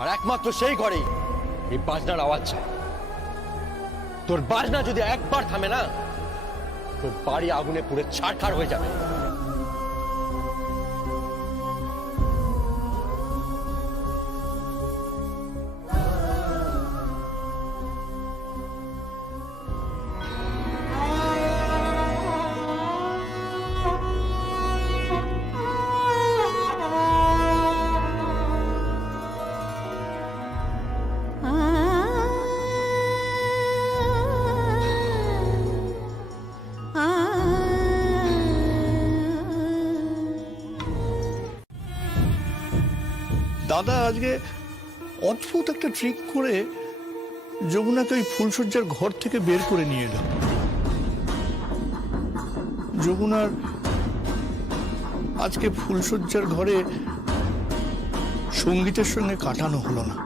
আর একমাত্র সেই ঘরেই এই বাজনার আওয়াজ যায়। তোর বাজনা যদি একবার থামে না, তোর বাড়ি আগুনে পুড়ে ছারখার হয়ে যাবে। দাদা আজকে অদ্ভুত একটা ট্রিক করে যমুনাকে ওই ফুলশয্যার ঘর থেকে বের করে নিয়ে এলো। যমুনার আজকে ফুলশয্যার ঘরে সঙ্গীতের সঙ্গে কাটানো হলো না।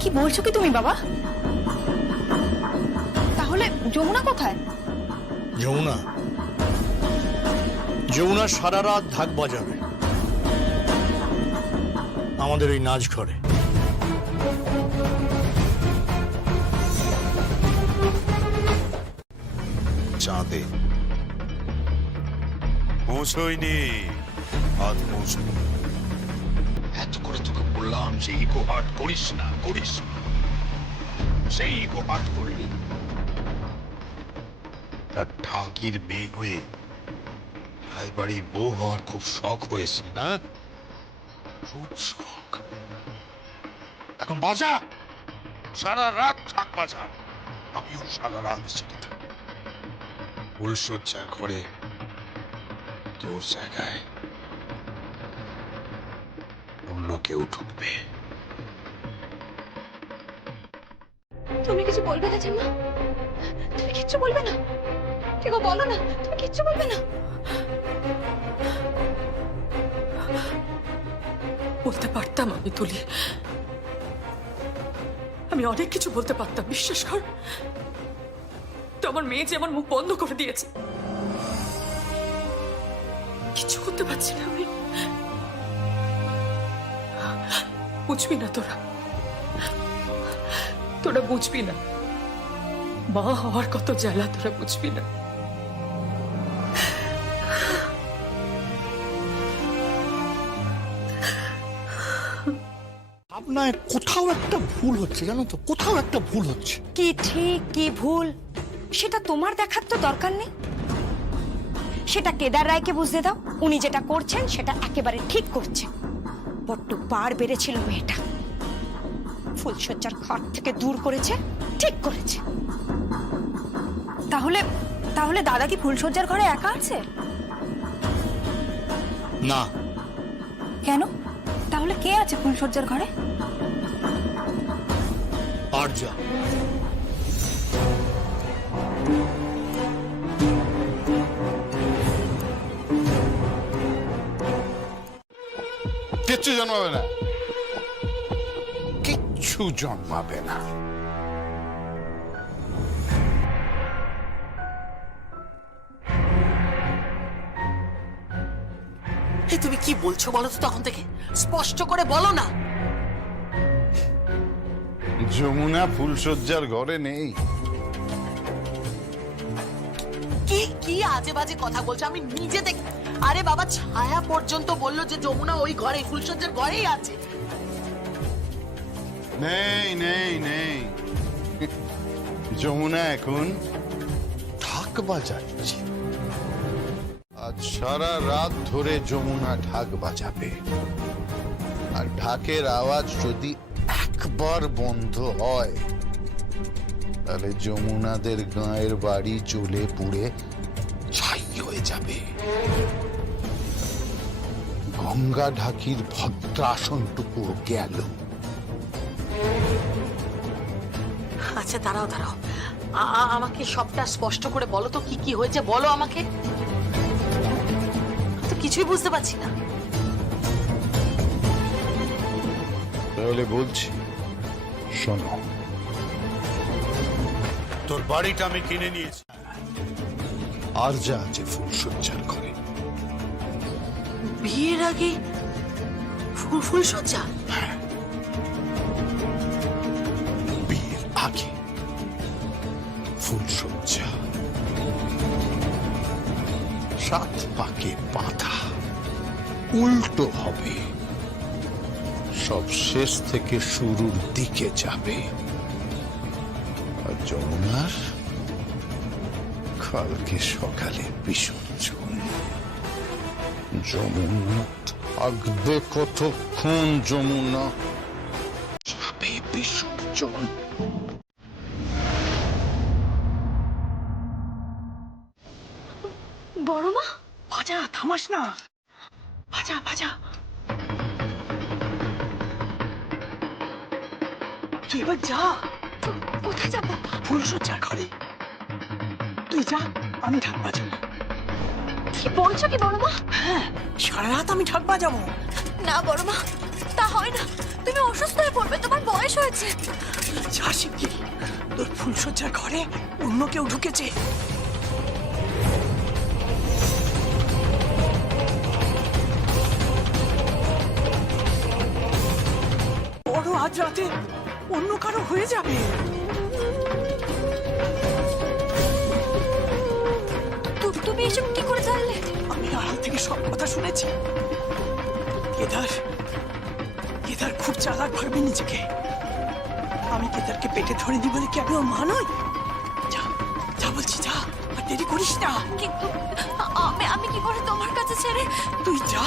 কি বলছো কি তুমি বাবা? তাহলে যমুনা কোথায়? যমুনা সারা রাত ঢাক বাজাবে আমাদের ওই নাচ ঘরে। চাঁদে পৌঁছয়নি, আজ পৌঁছনি। এত করে তোকে বললাম যে ইগো হার্ট করিস না, সেই ইগো হার্ট করলি। তার ঢাকির মেয়ে হয়ে বাড়ির বউ হওয়ার খুব শখ হয়েছে না? খুব শখ। এখন বাজা, সারা রাত ঢাক বাজা। আমিও সারা রাত সেটা ফুলশয্যার ঘরে তোর জায়গায় অন্য কেউ ঢুকবে। তুমি কিছু বলবে না জামা? তুমি কিচ্ছু বলবে না? ঠিক বলো না, তুমি কিচ্ছু বলবে না? বলতে পারতাম আমি তুলি, আমি অনেক কিছু বলতে পারতাম, বিশ্বাস কর। তো আমার মেয়ে যে আমার মুখ বন্ধ করে দিয়েছে, কিছু করতে পারছি না আমি। বুঝবি না তোরা বুঝবি না। মা হওয়ার কত জ্বালা তোরা বুঝবি না। আপনার কোথাও একটা ভুল হচ্ছে, জানো তো, কোথাও একটা ভুল হচ্ছে। কি ঠিক কি ভুল সেটা তোমার দেখার তো দরকার নেই। সেটা কেদার রায়কে বুঝতে দাও। উনি যেটা করছেন সেটা একেবারে ঠিক করছেন। বড্ড বার বেড়েছিল মেয়েটা, ফুলশয্যার ঘর থেকে দূর করেছে, ঠিক করেছে। তাহলে দাদা কি ফুলশয্যার ঘরে একা আছে? না। কেন? তাহলে কে আছে ফুলশয্যার ঘরে? আরজা। কিচ্ছু জন্মাবে না, কিচ্ছু জন্মাবে না। তুমি কি বলছো বলো তো? তখন থেকে স্পষ্ট করে বলো না। যমুনা ফুলশয্যার ঘরে নেই। কি কি আজে বাজে কথা বলছো? আমি নিজে দেখ। আরে বাবা, ছায়া পর্যন্ত বললো যে যমুনা ওই ঘরে ফুলশয্যার ঘরেই আছে। নেই নেই নেই, যমুনা এখন ঢাক বাজাচ্ছে। আজ সারা রাত ধরে যমুনা ঢাক বাজাবে। আর ঢাকের আওয়াজ যদি একবার বন্ধ হয়, তাহলে যমুনাদের গাঁয়ের বাড়ি জ্বলে পুড়ে ছাই হয়ে যাবে। গঙ্গা ঢাকির ভদ্রাসনটুকু গেল। আচ্ছা দাঁড়াও, আমাকে সবটা স্পষ্ট করে বলো তো, কি কি হয়েছে বলো আমাকে। তো কিছুই বুঝতে পারছি না। তাহলে বলছি, শোনো। তোর বাড়িটা আমি কিনে নিয়েছি। আর যা আছে ফুলশয্যার ঘরে। বিয়ের আগে ফুলসজ্জা? বিয়ের আগে ফুলসজ্জা, 7 পাকে বাঁধা, উল্টো হবে, সব শেষ থেকে শুরুর দিকে যাবে। আর যমুনার কালকে সকালে বিসর্জন। যমুনা থাকবে কতক্ষণ? যমুনা যাবে বিসর্জন। বড় মা, ভাজা, থামাস না। ভাজা ভাজা। তুই এবার যা। কোথায় যাবো? ফুলসজ্জার ঘরে তুই যা, আমি ঢাক বাজাবো। কি বলছো কি বড় মা? হ্যাঁ, সারা রাত আমি ঢাক বাজাবো। না বড় মা, তা হয় না। তুমি অসুস্থ হয়ে পড়বে, তোমার বয়স হয়েছে। যা শিগগিরি, তোর ফুলসজ্জার ঘরে অন্য কেউ ঢুকেছে। বড় আজ রাতে অন্য কারো হয়ে যাবে। তুমি এসব কি করে জানলে? আমি আড়াল থেকে সব কথা শুনেছি। কেদার কেদার খুব চালাক ভাববে নিজেকে। আমি কেদারকে পেটে ধরে নি বলে কি আমি ওর মা নই? যা যা বলছি, যা, আর দেরি করিস না। কিন্তু আমি কি করে তোমার কাছে ছেড়ে? তুই যা,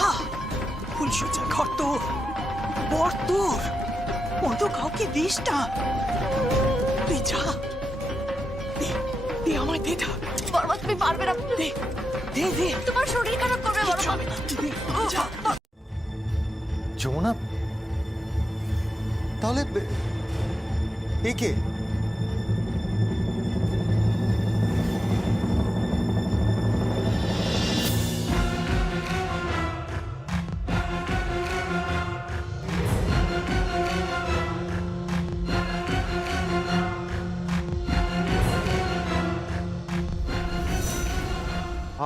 ফুলসজ্জার ঘর তোর, বর তোর, অন্য কাউকে দিস না। তুই যা, দে আমায় দে ঢাক। বড় মা, তুমি পারবে না। দে দে দে। তোমার শরীর খারাপ করবে বড় মা। যা। যমুনা, তাহলে এ কে?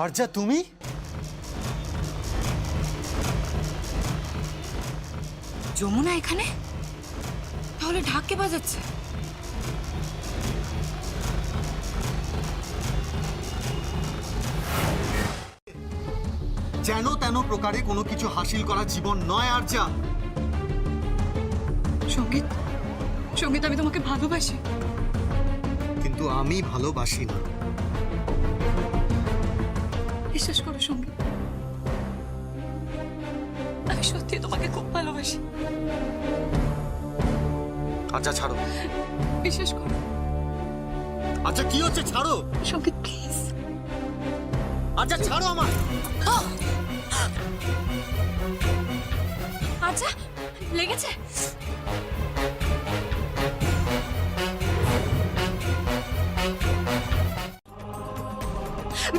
আরজা, তুমি? যমুনা এখানে? তাহলে ঢাক কে বাজাচ্ছে? যেন তেন প্রকারে কোনো কিছু হাসিল করা জীবন নয় আরজা। সঙ্গীত, সঙ্গীত, আমি তোমাকে ভালোবাসি। কিন্তু আমি ভালোবাসি না। বিশ্বাস করো সঙ্গীত, আমি সত্যি তোমাকে খুব ভালোবাসি। আরজা ছাড়ো। বিশ্বাস করো আচ্ছা, কি হচ্ছে? ছাড়ো সঙ্গীত, প্লিজ। আচ্ছা ছাড়ো আমার। আচ্ছা, লেগেছে?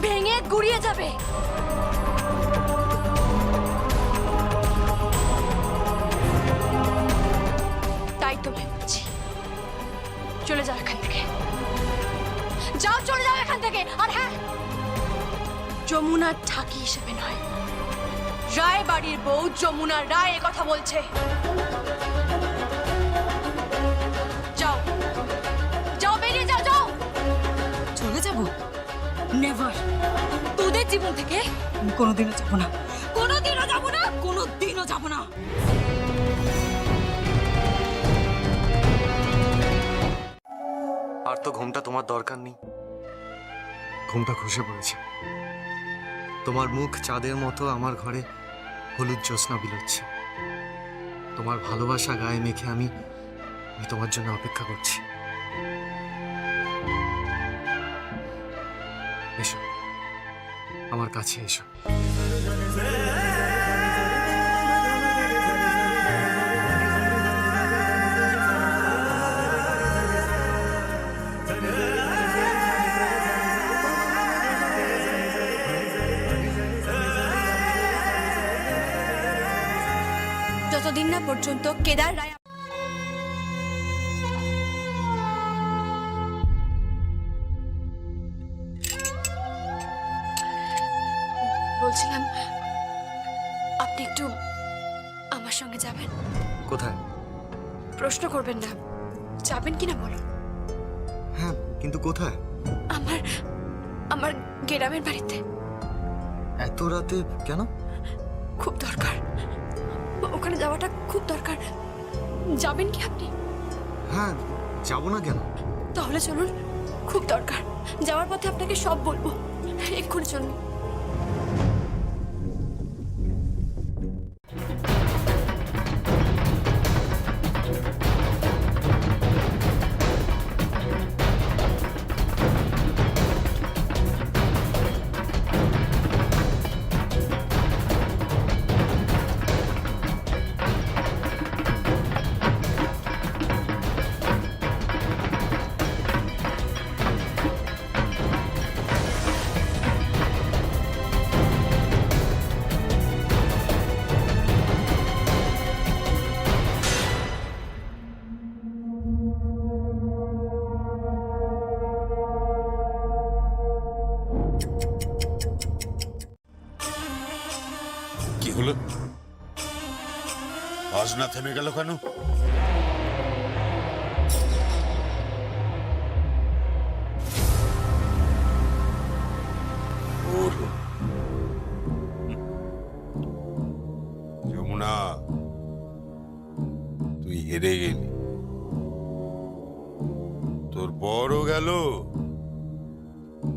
ভেঙে গুড়িয়ে যাবে। তাই তো ভেবেছি। চলে যাও এখান থেকে, যাও, চলে যাও এখান থেকে। আর হ্যাঁ, যমুনার ঠাকি হিসেবে নয়, রায় বাড়ির বউ যমুনা রায় এ কথা বলছে। যাও, যাও, বেরিয়ে যাও, যাও। চলে যাব? নেভার। তোদের জীবন থেকে আমি কোনোদিনও যাব না, কোনোদিনও যাবো না। কোনোদিনও যাব না। আর তো ঘুমটা তোমার দরকার নেই। ঘুমটা খসে পড়েছে। তোমার মুখ চাঁদের মতো আমার ঘরে হলুদ জ্যোৎস্না বিলোচ্ছে। তোমার ভালোবাসা গায়ে মেখে আমি তোমার জন্য অপেক্ষা করছি। এসো, আমার কাছে এসো। যতদিন না পর্যন্ত কেদার রায় বলছিলাম, আপনি একটু আমার আমার সঙ্গে যাবেন? কোথায়? প্রশ্ন করবেন না, যাবেন কিনা বলুন। হ্যাঁ, কিন্তু কোথায়? আমার আমার গ্রামের বাড়িতে। এত রাতে কেন? খুব দরকার, ওখানে যাওয়াটা খুব দরকার। যাবেন কি আপনি? হ্যাঁ, যাবো না কেন? তাহলে চলুন, খুব দরকার। যাওয়ার পথে আপনাকে সব বলবো, এক্ষুনি চলুন। কি হলো? বাজনা থেমে গেল কেন? যমুনা, তুই হেরে গেলি। তোর বড় গেল,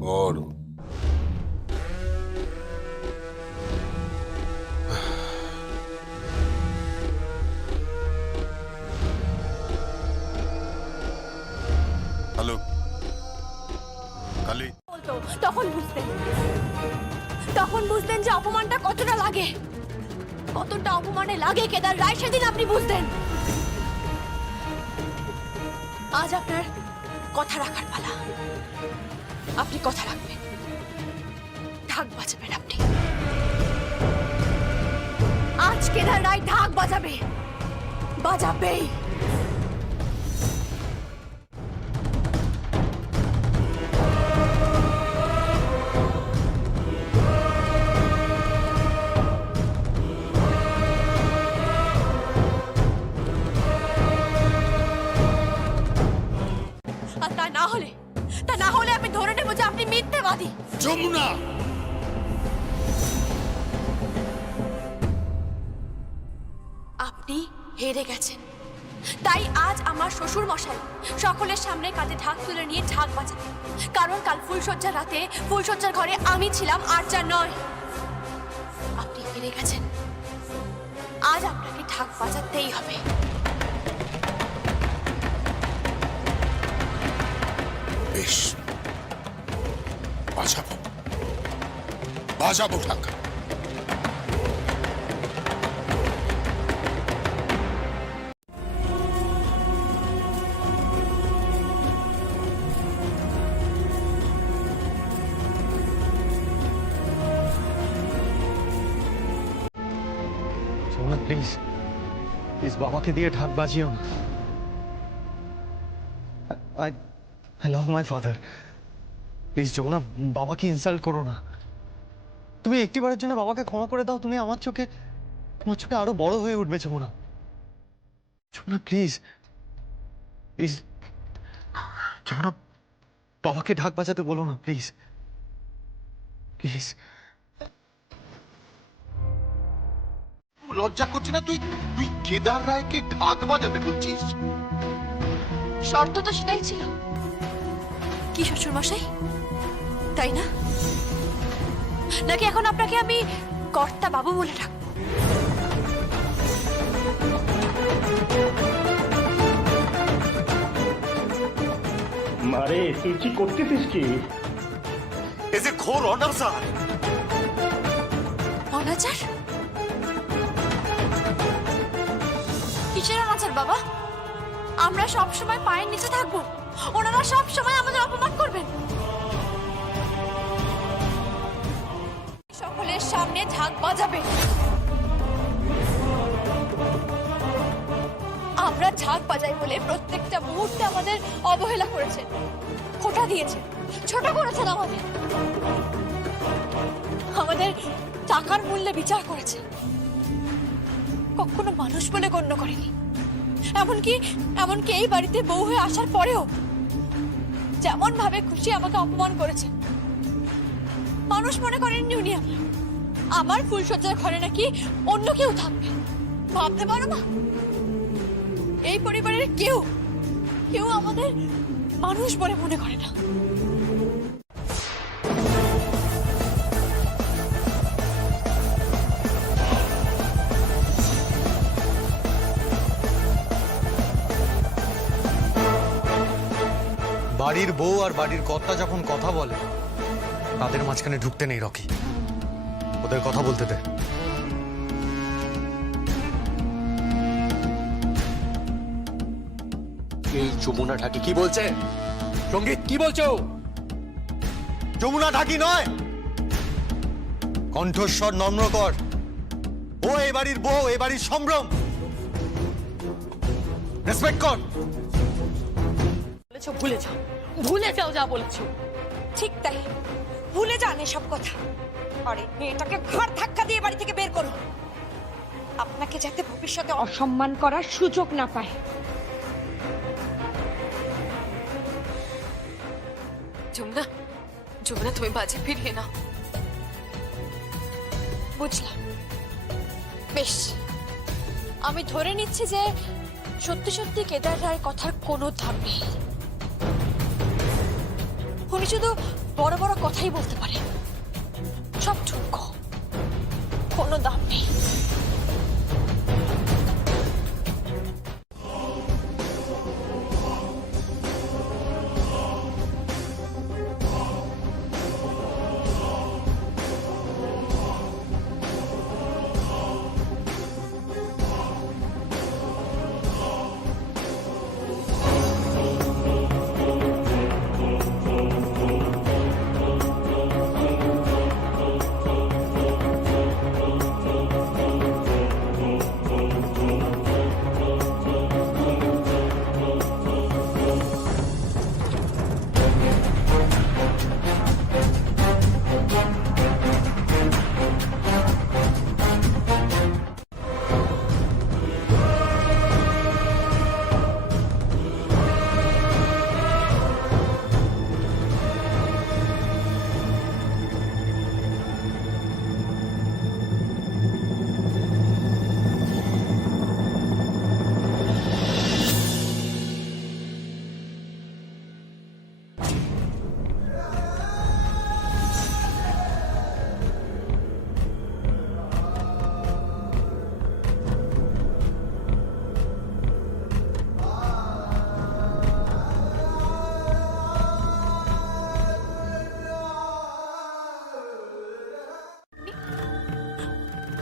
বড়। হ্যালো কালী, বলতো তখন বুঝতেন যে অপমানটা কতটা লাগে, কতটা অপমানে লাগে কেদার রায়, সেদিন আপনি বুঝতেন। আজ আপনার কথা রাখার পালা, আপনি কথা রাখবেন, ঢাক বাজাবেন আপনি। আজ কেদার রায় ঢাক বাজাবে, বাজাবেই। আর তা না হলে আমি ধরে নেব যে আপনি মিথ্যেবাদী। যমুনা, আপনি হেরে গেছেন, তাই আজ আমার শ্বশুর মশাই সকলের সামনে কাঁধে ঢাক তুলে নিয়ে ঢাক বাজাবে। কারণ কাল ফুলশয্যার রাতে ফুলশয্যার ঘরে আমি ছিলাম, আর যা নয়। আপনি হেরে গেছেন, আজ আপনাকে ঢাক বাজাতেই হবে। বেশ, বাজাবো, বাজাবো ঢাক। যমুনা, প্লিজ প্লিজ বাবাকে দিয়ে ঢাক বাজিও না। I love my father. Please Jamuna, বাবাকে ইনসাল্ট করো না। তুমি একটিবারের জন্য বাবাকে ক্ষমা করে দাও, তুমি আমার চোখে আরো বড় হয়ে উঠবে যমুনা। যমুনা প্লিজ প্লিজ, যমুনা বাবাকে ঢাক বাজাতে বলো না, প্লিজ প্লিজ। লজ্জা করছে না? তুই তুই কেদার রায়কে ঢাক বাজাতে বলছিস? শর্ত তো সেটাই ছিল কি শ্বশুর মশাই, তাই না? নাকি এখন আপনাকে আমি কর্তা বাবু বলে ডাকবো? মারে তুই কি করতেছিস কি? এ যে ঘোর অনাচার। অনাচার? কিসের অনাচার বাবা? আমরা সব সময় পায়ের নিচে থাকবো, ওনারা সব সময় আমাদের অপমান করবেন। সকলের সামনে ঢাক বাজাবে, আমরা ঢাক বাজাই বলে প্রত্যেকটা মুহূর্তে আমাদের অবহেলা করেছেন, খোঁটা দিয়েছেন, ছোট করেছেন আমাদের, আমাদের টাকার মূল্যে বিচার করেছেন। কখনো মানুষ বলে গণ্য করেনি। এমনকি এমনকি এই বাড়িতে বউ হয়ে আসার পরেও যেমন ভাবে খুশি আমাকে অপমান করেছে, মানুষ মনে করেননি উনি। আমার ফুলসজ্জার ঘরে নাকি অন্য কেউ থাকবে, ভাবতে পারো না? এই পরিবারের কেউ কেউ আমাদের মানুষ বলে মনে করে না। বাড়ির বউ আর বাড়ির কর্তা যখন কথা বলে তাদের মাঝখানে ঢুকতে নেই রকি, ওদের কথা বলতে দে। এই যমুনা ঢাকি কি বলছে? সঙ্গীত কি বলছো? যমুনা ঢাকি নয়, কণ্ঠস্বর নম্র কর। ও এই বাড়ির বউ, এই বাড়ির সম্ভ্রম, রেসপেক্ট কর। বলেছো ভুলে যাও, ভুলে যাও যা বলেছো। ঠিক তাই, ভুলে যান এসব কথা। আরে মেয়েটাকে ঘাড় ধাক্কা দিয়ে বাড়ি থেকে বের করো, আপনাকে যাতে ভবিষ্যতে অসম্মান করার সুযোগ না পায়। যমুনা, যমুনা তুমি বাজি ফিরিয়ে নাও। বুঝলাম, বেশ। আমি ধরে নিচ্ছি যে সত্যি সত্যি কেদার রায় কথার কোনো দাম নেই। উনি শুধু বড় বড় কথাই বলতে পারেন, সব ঠুনকো, কোনো দাম নেই।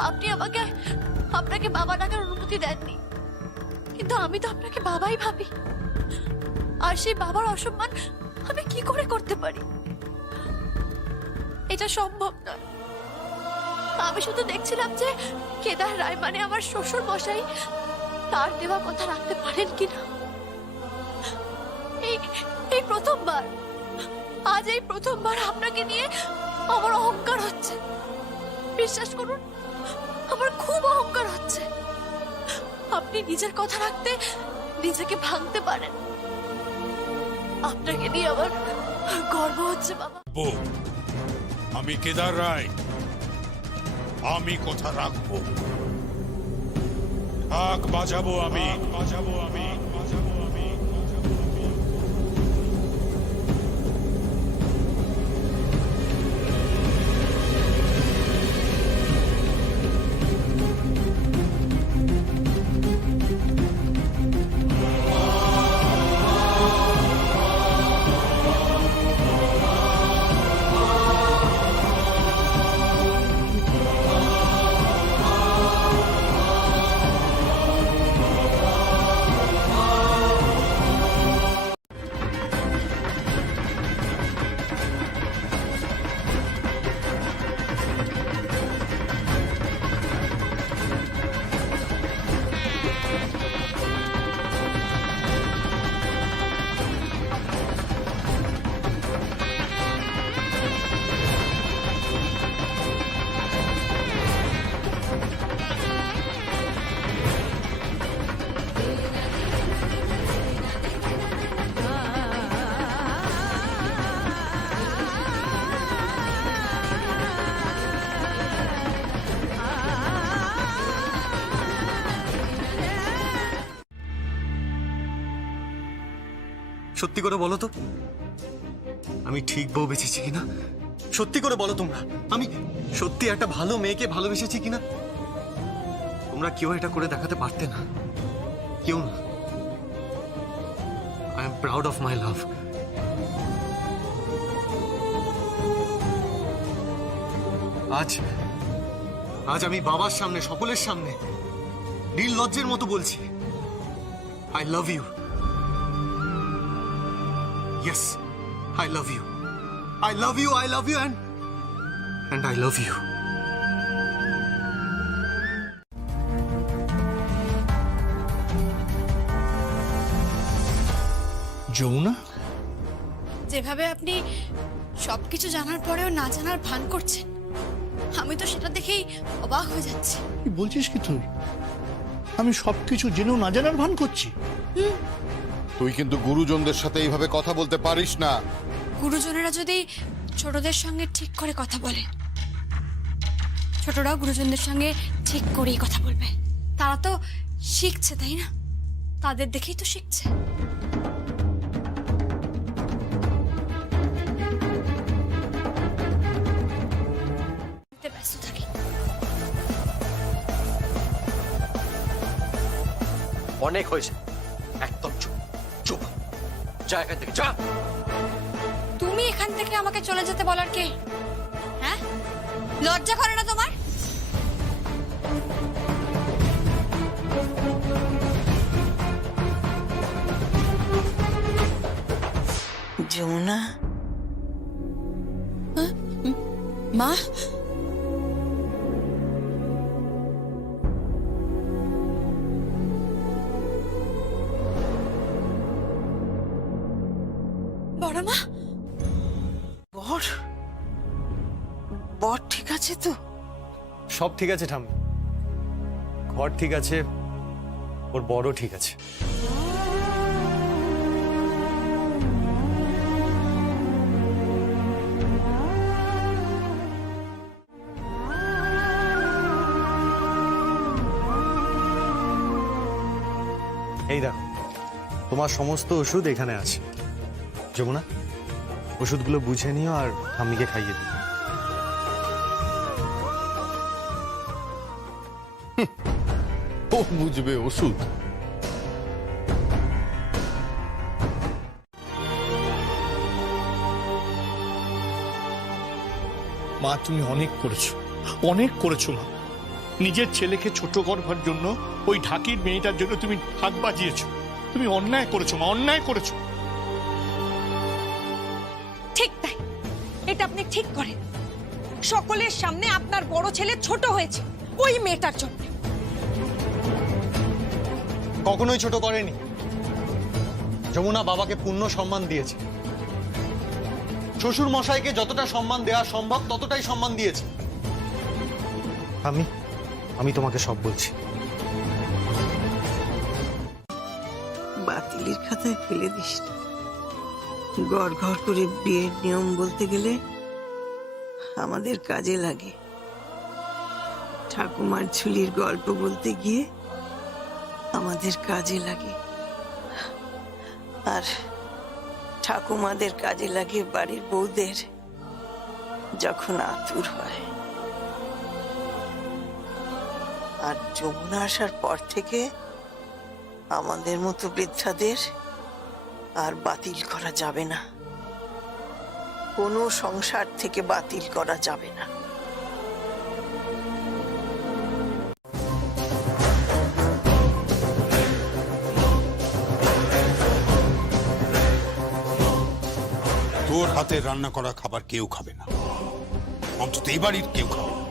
আপনি আমাকে আপনাকে বাবা ডাকার অনুমতি দেননি, কিন্তু আমি তো আপনাকে বাবাই ভাবি। আর সেই বাবার অসম্মান আমি কি করে করতে পারি? এটা সম্ভব না। আমি শুধু দেখছিলাম যে কেদার রায় মানে আমার শ্বশুর মশাই তার দেওয়া কথা রাখতে পারেন কিনা। এই প্রথমবার, আজ এই প্রথমবার আপনাকে নিয়ে আমার অহংকার হচ্ছে। বিশ্বাস করুন, আমার খুব অহংকার হচ্ছে। আপনি নিজের কথা রাখতে নিজেকে ভাঙতে পারেন, আপনাকে নিয়ে আমার গর্ব হচ্ছে বাবা। আমি কেদার রায়, আমি কথা রাখবো, ঢাক বাজাবো আমি, বাজাবো আমি, বাজাবো আমি। সত্যি করে বলো তো, আমি ঠিক বউ বেঁচেছি কিনা? সত্যি করে বলো তোমরা, আমি সত্যি একটা ভালো মেয়েকে ভালোবেসেছি কিনা? তোমরা কেউ এটা করে দেখাতে পারতে না, কেউ না। I am proud of my love. আজ আজ আমি বাবার সামনে, সকলের সামনে নির্লজ্জের মতো বলছি, I love you. Yes, I love you. I love you, I love you, and I love you. Jamuna, যেভাবে আপনি সবকিছু জানার পরেও না জানার ভান করছেন, আমি তো সেটা দেখেই অবাক হয়ে যাচ্ছি। কি বলছিস কি তুই? আমি সবকিছু জেনেও না জানার ভান করছি? তুই কিন্তু গুরুজনদের সাথে এইভাবে কথা বলতে পারিস না। গুরুজনেরা যদি ছোটদের সঙ্গে ঠিক করে কথা বলে, ছোটরাও গুরুজনদের সঙ্গে ঠিক করেই কথা বলবে। তারা তো শিখছে, তাই না? তাদের দেখেই তো শিখছে। ব্যস্ত থাকি। অনেক হয়েছে, একদম চুপ চুপ, যা এখান থেকে যা। তুমি এখান থেকে আমাকে চলে যেতে বলার কে? হ্যাঁ, লজ্জা করে না তোমার? যমুনা, মা, বড় মা, বর বর ঠিক আছে তো? সব ঠিক আছে ঠাম্মি, ঘর ঠিক আছে, ওর বড় ঠিক আছে। এই দেখো, তোমার সমস্ত ওষুধ এখানে আছে। যমুনা, ওষুধগুলো বুঝে নিও আর ঠাম্মিকে খাইয়ে দিও। ও বুঝবে ওষুধ? মা, তুমি অনেক করেছো, অনেক করেছো মা। নিজের ছেলেকে ছোট করবার জন্য ওই ঢাকির মেয়েটার জন্য তুমি হাত বাজিয়েছো। তুমি অন্যায় করেছো মা, অন্যায় করেছো। ঠিক তাই, এটা আপনি ঠিক করেন। সকলের সামনে আপনার বড় ছেলে ছোট হয়েছে ওই মেয়েটার জন্য। কখনোই ছোট করেনি। যমুনা বাবাকে পূর্ণ সম্মান দিয়েছে, শ্বশুর মশাইকে যতটা সম্মান দেওয়া সম্ভব ততটাই সম্মান দিয়েছে। আমি তোমাকে সব বলছি। বাতিলের খাতায় ফেলে দিস না। গড় ঘর করে বিয়ের নিয়ম বলতে গেলে আমাদের কাজে লাগে। ঠাকুমার ঝুলির গল্প বলতে গিয়ে আমাদের কাজে লাগে, আর ঠাকুমাদের কাজে লাগে বাড়ির বউদের যখন আতুর হয়। আর যমুনা আসার পর থেকে আমাদের মতো বৃদ্ধাদের আর বাতিল করা যাবে না, কোনো সংসার থেকে বাতিল করা যাবে না। তোর হাতে রান্না করা খাবার কেউ খাবে না, অন্তত এই বাড়ির কেউ খাবে না।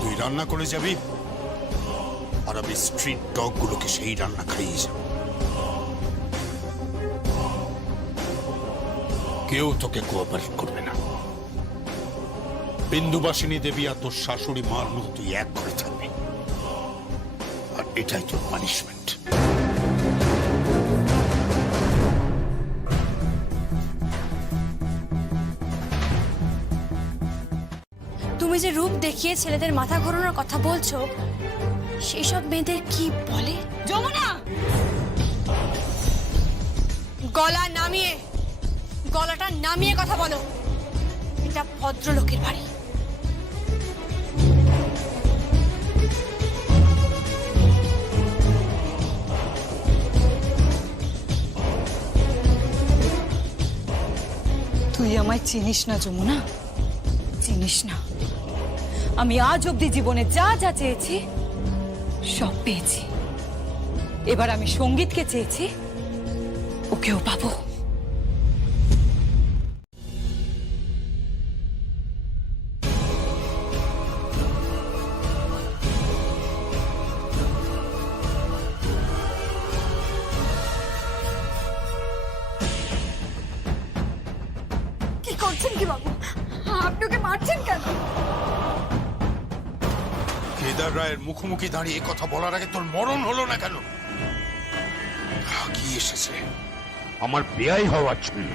তুই রান্না করে যাবি আর আমি স্ট্রিট ডগ গুলোকে সেই রান্না খাইয়ে যাব। কেউ তোকে কোঅপারেট করবে না। বিন্দুবাসিনী দেবী আর তোর শাশুড়ি মার মতো তুই এক করে থাকবি, আর এটাই তোর পানিশমেন্ট। তুমি যে রূপ দেখিয়ে ছেলেদের মাথা ঘোরানোর কথা বলছো, সেই সব মেয়েদের কি বলে? যমুনা, গলাটা নামিয়ে কথা বলো। এটা ভদ্রলোকের বাড়ি। তুই আমায় চিনিস না যমুনা, চিনিস না। আমি আজ অব্দি জীবনে যা যা চেয়েছি সব পেয়েছি। এবার আমি সঙ্গীতকে চেয়েছি, ওকেও পাবো। কি করছেন কি বাবু? আপনি ওকে মারছেন কেন? কেদার রায়ের মুখোমুখি দাঁড়িয়ে এই কথা বলার আগে তোর মরণ হলো না কেন? কি এসেছে আমার বেয়াই হওয়ার জন্য।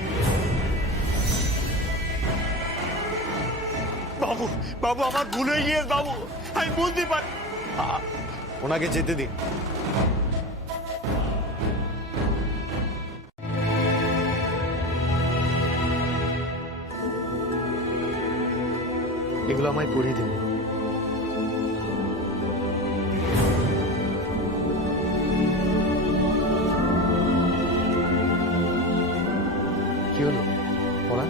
বাবু বাবু আমার ভুল হয়ে গিয়েছে বাবু, আমি বুঝতে পারি। ওনাকে যেতে দিন। এগুলো আমায় পরিয়ে দিন। কি হলো পরাণ?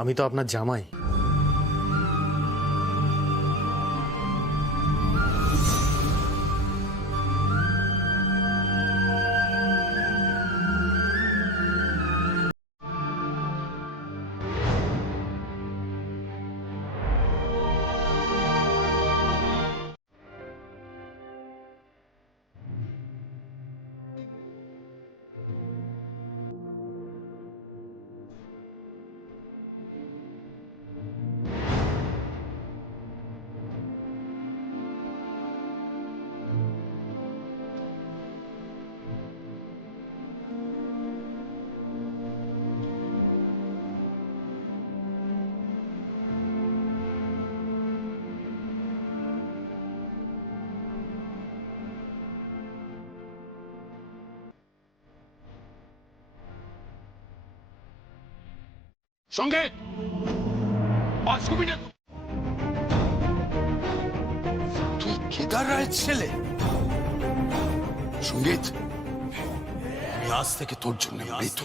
আমি তো আপনার জামাই। সঙ্গে তুই কেদার রায়ের ছেলে? সঙ্গীত, আমি আজ থেকে তোর জন্য মৃত।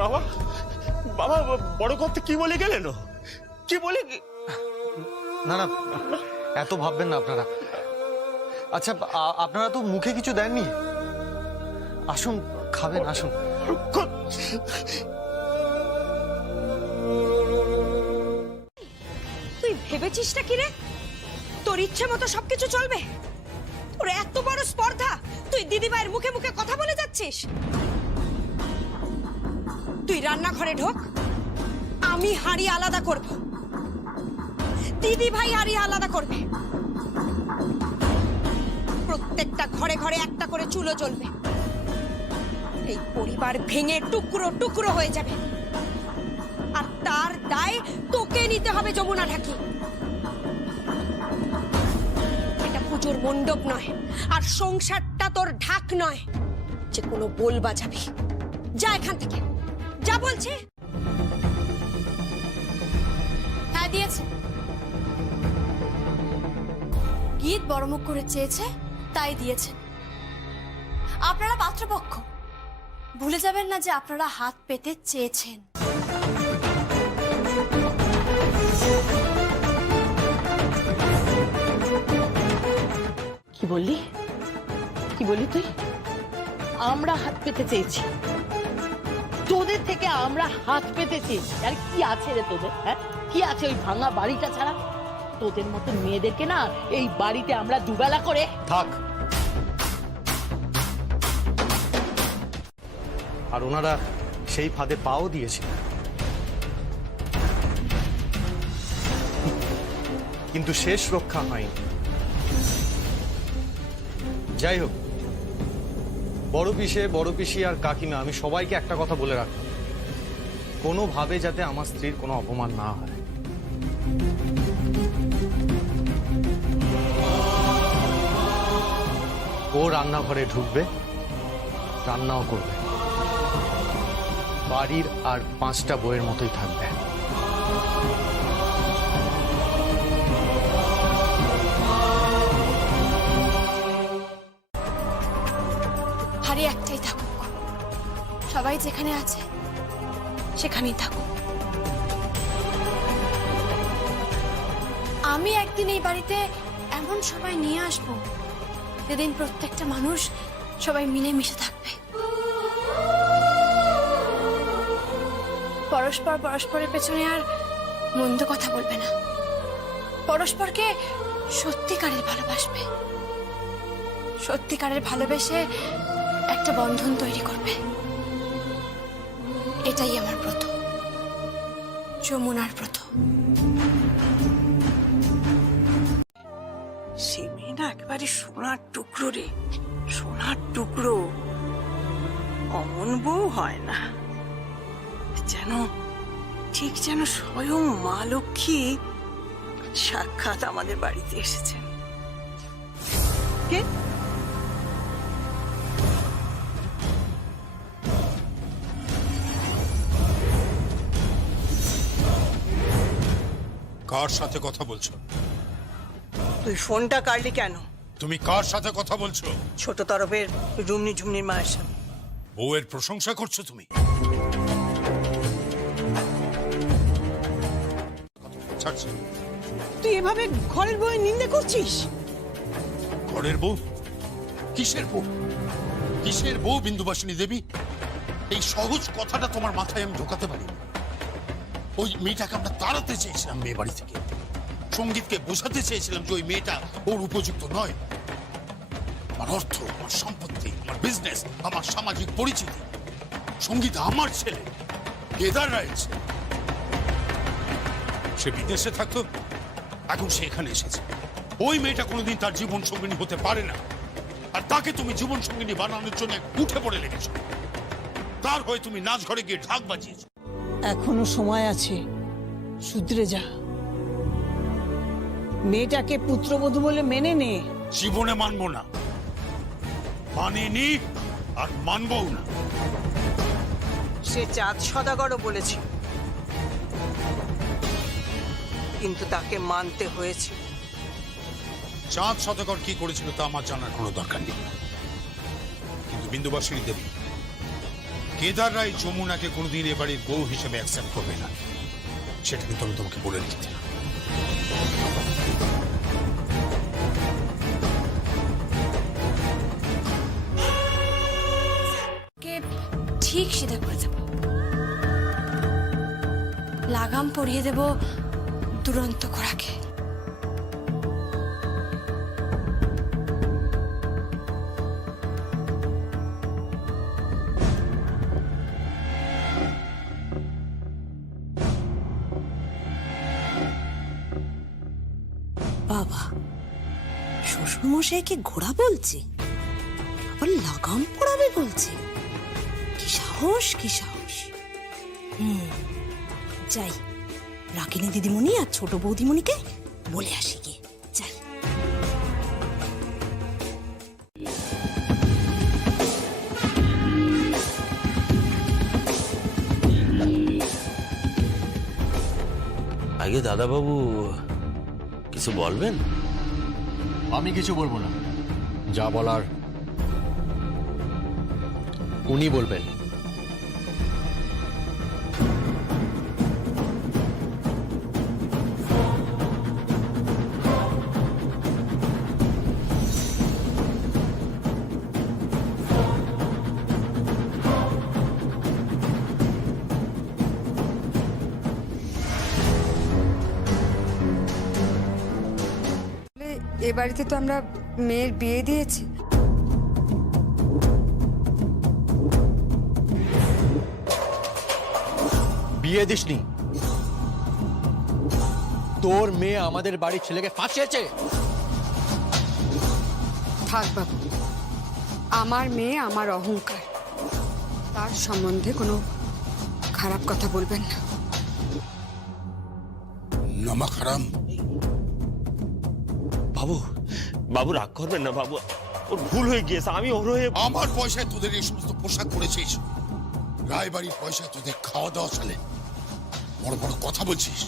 বাবা বাবা বড় কথা কি বলে গেলেন? কি বলে? না না, এত ভাববেন না আপনারা। আচ্ছা আপনারা তো মুখে কিছু দেননি, আসুন খাবেন, আসুন। তুই ভেবেছিসটা কি রে? তোর ইচ্ছে মতো সবকিছু চলবে? তোর এত বড় স্পর্ধা, তুই দিদিভাইয়ের মুখে মুখে কথা বলে যাচ্ছিস? তুই রান্নাঘরে ঢোক, আমি হাঁড়ি আলাদা করব, দিদিভাই হাঁড়ি আলাদা করবে, প্রত্যেকটা ঘরে ঘরে একটা করে চুলো জ্বলবে। এই পরিবার ভেঙে টুকরো টুকরো হয়ে যাবে, আর তার দায় তোকে নিতে হবে যমুনা ঢাকি। এটা পুজোর মণ্ডপ নয়, আর সংসারটা তোর ঢাক নয় যে কোনো বোল বাজাবি। যা এখান থেকে, যা বলছে। হ্যাঁ দিয়েছে, গীত বড় মুখ করে চেয়েছে তাই দিয়েছে। আপনারা পাত্রপক্ষ, ভুলে যাবেন না যে আপনারা হাত পেতে চেয়েছেন। কি বললি? কি বললি তুই? আমরা হাত পেতে চেয়েছি? তোদের থেকে আমরা হাত পেতে চেয়েছি? আর কি আছে রে তোদের? হ্যাঁ, কি আছে ওই ভাঙা বাড়িটা ছাড়া? তোদের মতো মেয়েদেরকে না এই বাড়িতে আমরা দুবেলা করে। থাক। আর ওনারা সেই ফাঁদে পাও দিয়েছিল, কিন্তু শেষ রক্ষা হয়নি। যাই হোক, বড় পিসি আর কাকিমা, আমি সবাইকে একটা কথা বলে রাখলাম, কোনোভাবে যাতে আমার স্ত্রীর কোনো অপমান না হয়। ও রান্নাঘরে ঢুকবে, রান্নাও করবে, বাড়ির আর 5টা বইয়ের মতোই থাকবে। হারি একটাই থাকুক, সবাই যেখানে আছে সেখানেই থাকুক। আমি একদিন এই বাড়িতে এমন সময় নিয়ে আসব যেদিন প্রত্যেকটা মানুষ সবাই মিলেমিশে থাকবে, পরস্পর পরস্পরের পেছনে আর মন্দ কথা বলবে না, পরস্পরকে সত্যিকারের ভালোবাসবে, সত্যিকারের ভালোবেসে একটা বন্ধন তৈরি করবে। এটাই আমার ব্রত, যমুনার ব্রত। সে মেয়ে না একেবারে সোনার টুকরো রে, সোনার টুকরো। অমন বউ হয় না, যেন ঠিক যেন স্বয়ং মা লক্ষ্মী সাক্ষাৎ আমাদের বাড়িতে এসেছেন। কে? কার সাথে কথা বলছো? তুই ফোনটা কাটলি কেন? তুমি কার সাথে কথা বলছো? ছোট তরফের রুমনি ঝুমনির মায়ের সাথে। বউয়ের প্রশংসা করছো তুমি? ছাড়ছি। তুই এভাবে ঘরের বউয়ের নিন্দে করছিস? ঘরের বউ? কিসের বউ? কিসের বউ বিন্দুবাসিনী দেবী? এই সহজ কথাটা তোমার মাথায় আমি ঢোকাতে পারি। ওই মেয়েটাকে আমরা তাড়াতে চেয়েছিলাম মেয়ে বাড়ি থেকে, সঙ্গীতকে বোঝাতে চেয়েছিলাম যে ওই মেয়েটা ওর উপযুক্ত নয়। আমার অর্থ, আমার সম্পত্তি, আমার বিজনেস, আমার সামাজিক পরিচিতি, সঙ্গীত আমার ছেলে, কেদার রায়ের ছেলে। সে বিদেশে থাকতো, এখন সে এখানে এসেছে। ওই মেয়েটা কোনোদিন তার জীবন সঙ্গিনী হতে পারে না, আর তাকে তুমি জীবন সঙ্গিনী বানানোর জন্য উঠে পড়ে লেগেছো। তার হয়ে তুমি নাচ ঘরে গিয়ে ঢাক বাজিয়েছো। এখনো সময় আছে, শুধরে যা। মেয়েটাকে পুত্রবধূ বলে মেনে নে। জীবনে মানবো না, মানিনি আর মানবও না। সে চাঁদ সদাগরও বলেছে, কিন্তু তাকে মানতে হয়েছে। চাঁদ শতকর কি করেছিল তা আমার জানার কোনো দরকার নেই, কিন্তু বিন্দুবাসিনী দেবী, কেদার রায় যমুনাকে কোনোদিন এ বাড়ির বউ হিসেবে অ্যাকসেপ্ট করবে না, সেটা কিন্তু আমি তোমাকে বলে দিতে। ঠিক সিধা করে দেব, লাগাম পরিয়ে দেব দুরন্ত ঘোড়াকে। বাবা, শ্বশুরমশাইকে ঘোড়া বলছে, আবার লাগাম পড়াবে বলছে। কি সাহস, কি সাহস! যাই, রাকিনী দিদিমণি আর ছোট বৌদিমণিকে বলে আসি গিয়ে। যাই। আগে দাদাবাবু কিছু বলবেন? আমি কিছু বলবো না, যা বলার উনি বলবেন। এ বাড়িতে তো আমরা মেয়ের বিয়ে দিয়েছি, বিয়ে দিসনি। তোর মেয়ে আমাদের বাড়ির ছেলেকে ফাঁসিয়েছে। থাক বাবু, আমার মেয়ে আমার অহংকার, তার সম্বন্ধে কোনো খারাপ কথা বলবেন না। নামা খারাম। বাবু বাবু রাগ করবেন না বাবু, ওর ভুল হয়ে গিয়েছে, আমি ওর হয়ে। আমার পয়সায় তোদের এই সমস্ত পোশাক করেছিস, রায়বাড়ির পয়সায় তোদের খাওয়া দাওয়া চলে, বড় বড় কথা বলছিস।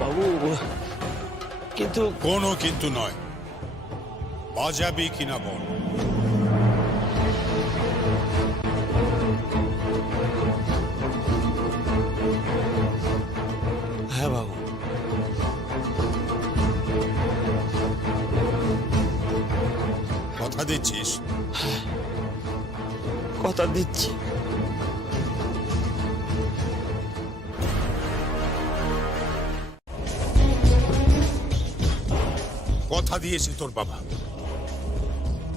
বাবু কিন্তু কোনো কিন্তু নয়, বাজাবি কিনা বল। হ্যাঁ বাবু। কথা দিচ্ছিস? কথা দিচ্ছি। কথা দিয়েছে তোর বাবা,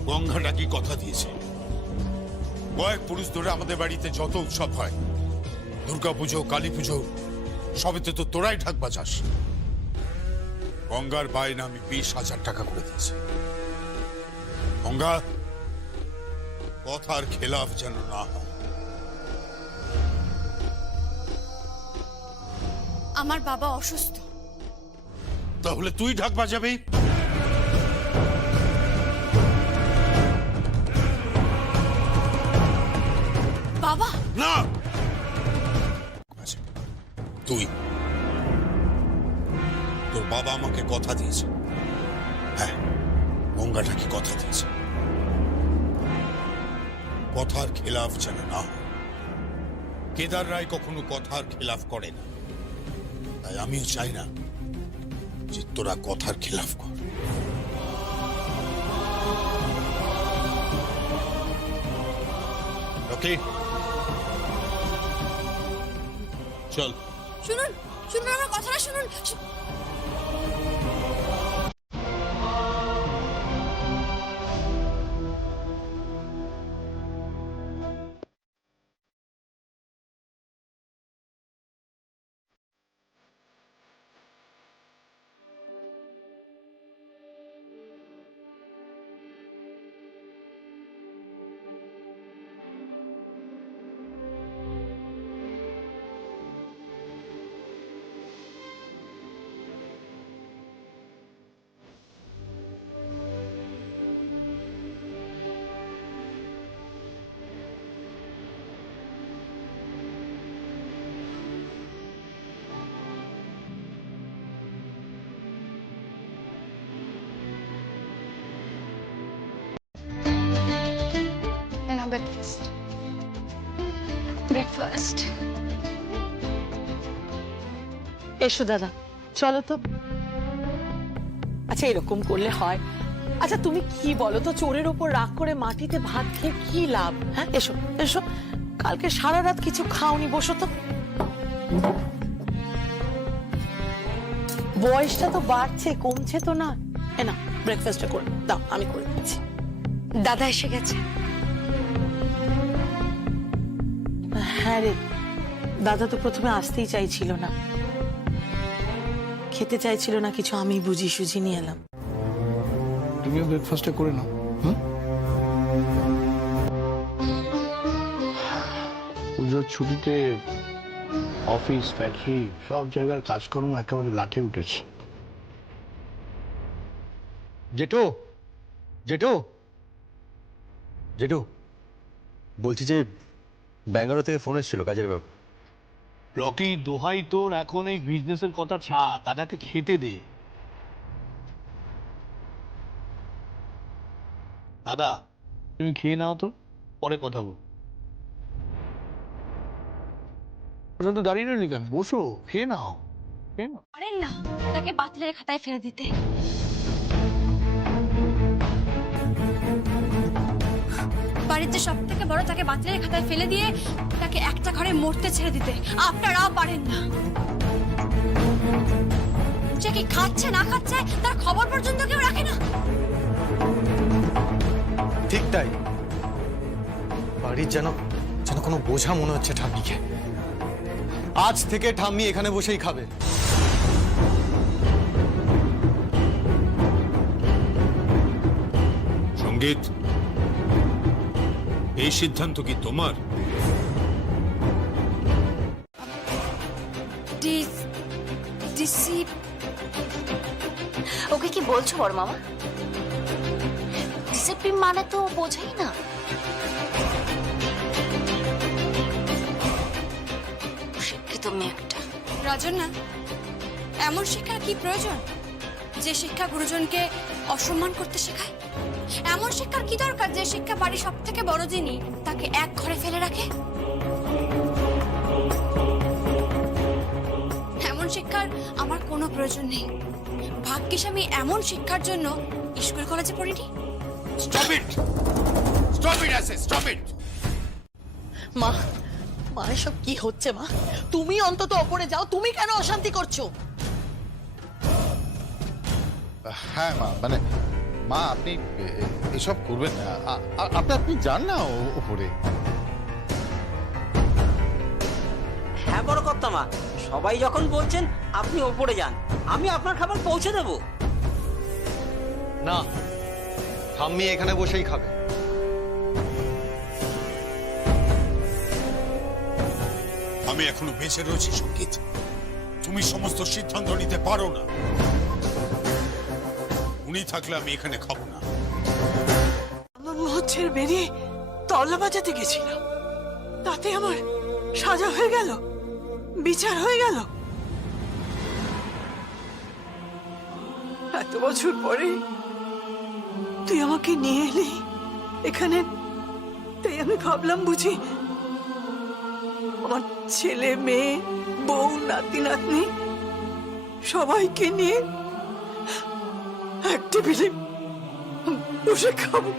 গঙ্গাটা কি কথা দিয়েছে? কয়েক পুরুষ ধরে আমাদের বাড়িতে যত উৎসব হয়, দুর্গাপুজো, কালী পুজো, সবেতে তো তোরাই ঢাক বাজাস। গঙ্গার বায়না আমি 20,000 টাকা করে দিয়েছি। গঙ্গা, কথার খেলাফ যেন না হয়। আমার বাবা অসুস্থ। তাহলে তুই ঢাক বাজাবি? বাবা না, তুই। তোর বাবা আমাকে কথা দিয়েছে, হ্যাঁ, গঙ্গাটা কি কথা দিয়েছে, কথার খেলাফ যেন না হয়। কেদার রায় কখনো কথার খেলাফ করে না, তাই আমিও চাই না যে তোরা কথার খেলাফ কর। ওকে, চল। শুনুন, শুনুন আমার কথাটা শুনুন। ব্রেকফাস্ট। এসো দাদা, চলো তো। আচ্ছা, এরকম করলে হয়? আচ্ছা তুমি কি বলো তো, চোরের ওপর রাগ করে মাটিতে ভাত খেয়ে কি লাভ? হ্যাঁ, এসো এসো, কালকে সারা রাত কিছু খাওনি, বসো তো। বয়সটা তো বাড়ছে, কমছে তো না। না, ব্রেকফাস্টটা করে দাও, আমি করে দিচ্ছি। দাদা এসে গেছে। হ্যাঁ রে, দাদা তো প্রথমে আসতেই চাইছিল না, খেতে চাইছিল না কিছু, আমি বুঝি সুঝি নিয়ে এলাম। তুমিও ব্রেকফাস্টটা করে নাও। পুজোর ছুটিতে অফিস, ফ্যাক্টরি, সব জায়গার কাজকর্ম একেবারে লাঠে উঠেছে। জেঠু, জেঠু, জেঠু, বলছি যে ব্যাঙ্গালোর থেকে ফোন এসেছিল কাজের ব্যাপার। রকি, দোহাই তোর, এখন এই বিজনেসের কথা ছাড়, দাদাকে খেতে দে। দাদা তুমি খেয়ে নাও তো, পরে কথা বল। ওটা তো দাঁড়িয়ে রইলি কেন? বসো, খেয়ে নাও, খেয়ে নাও। পারেন না তাকে বাতিলের খাতায় ফেলে দিতে? বাড়িতে সব থেকে বড় তাকে বাতিলের খাতায় ফেলে দিয়ে তাকে একটা ঘরে মরতে ছেড়ে দিতে আপনারাও পারেন না? যে কি খাচ্ছে না খাচ্ছে তার খবর পর্যন্ত কেউ রাখে না। ঠিক তাই, বাড়ির যেন যেন কোনো বোঝা মনে হচ্ছে ঠাম্মিকে। আজ থেকে ঠাম্মি এখানে বসেই খাবে। সঙ্গীত, এই সিদ্ধান্ত কি তোমার? ওকে কি বলছো বড় মামা? ডিসিপ্লিন মানে তো বোঝাই না। শিক্ষিত মেয়ে একটা। রাজন না, এমন শিক্ষার কি প্রয়োজন যে শিক্ষা গুরুজনকে অসম্মান করতে শেখায়? এমন শিক্ষার কি দরকার যে শিক্ষা বাড়ির সব থেকে বড় যিনি তাকে এক ঘরে ফেলে রাখে? এমন শিক্ষার আমার কোনো প্রয়োজন নেই। ভাগ্যিস আমি এমন শিক্ষার জন্য স্কুল কলেজে পড়িনি। Stop it, stop it, stop it. মা, মা এসব কি হচ্ছে মা? তুমি অন্তত ওপরে যাও, তুমি কেন অশান্তি করছো? হ্যাঁ মা, মানে মা আপনি এসব করবেন না। আপনি যান না উপরে। হ্যাঁ বড় কর্তা মা, সবাই যখন বলছেন আপনি ওপরে যান, আমি আপনার খাবার পৌঁছে দেব। না, ঠাম্মি এখানে বসেই খাবে। আমি এখনো বেঁচে রয়েছি সঙ্গীত, তুমি সমস্ত সিদ্ধান্ত নিতে পারো না। উনি থাকলে আমি এখানে খাবো না। আমার মহচ্ছের বেরিয়ে তবলা বাজাতে গেছিলাম, তাতে আমার সাজা হয়ে গেল, বিচার হয়ে গেল। এত বছর পরে তুই আমাকে নিয়ে এলি এখানে, তাই আমি ভাবলাম বুঝি আমার ছেলে মেয়ে বউ নাতি নাতনি সবাইকে নিয়ে এক টেবিলে বসে খাবো।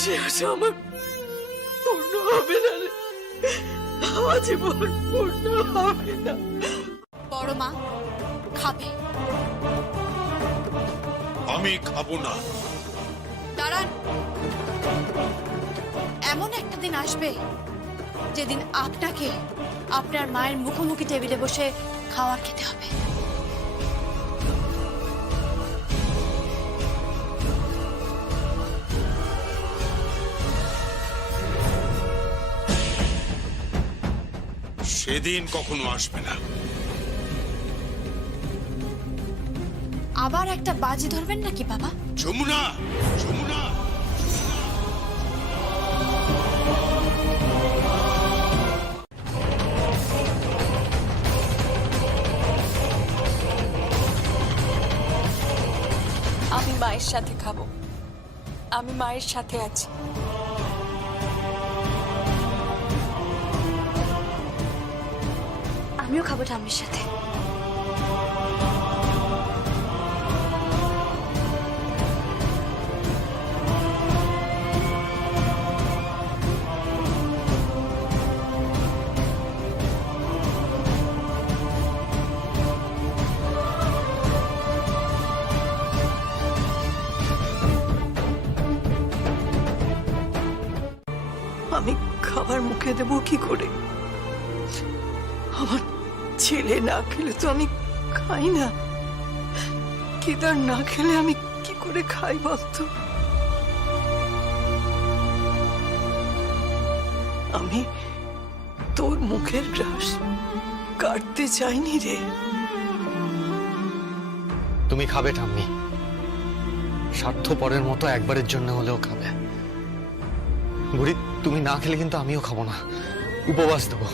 সে আশা আমার পূর্ণ হবে না রে, আমার জীবন পূর্ণ হবে না। বড় মা খাবে। আমি খাবো না। দাঁড়ান, এমন একটা দিন আসবে যেদিন আপনাকে আপনার মায়ের মুখোমুখি টেবিলে বসে খাবার খেতে হবে। সেদিন কখনো আসবে না। আবার একটা বাজি ধরবেন নাকি বাবা? যমুনা, যমুনা, আমি মায়ের সাথে খাবো, আমি মায়ের সাথে আছি। আমিও খাবো ঠাম্মির সাথে। আমি খাবার মুখে দেব কি করে? আমার ছেলে না খেলে তো আমি খাই না, কেদার না খেলে আমি কি করে খাই বলতো? আমি তোর মুখের গ্রাস কাটতে চাইনি রে। তুমি খাবে ঠাম্মি, স্বার্থপরের মতো একবারের জন্য হলেও খাবে। বুড়ি, তুমি না খেলে কিন্তু আমিও খাবো না, উপবাস দেবো।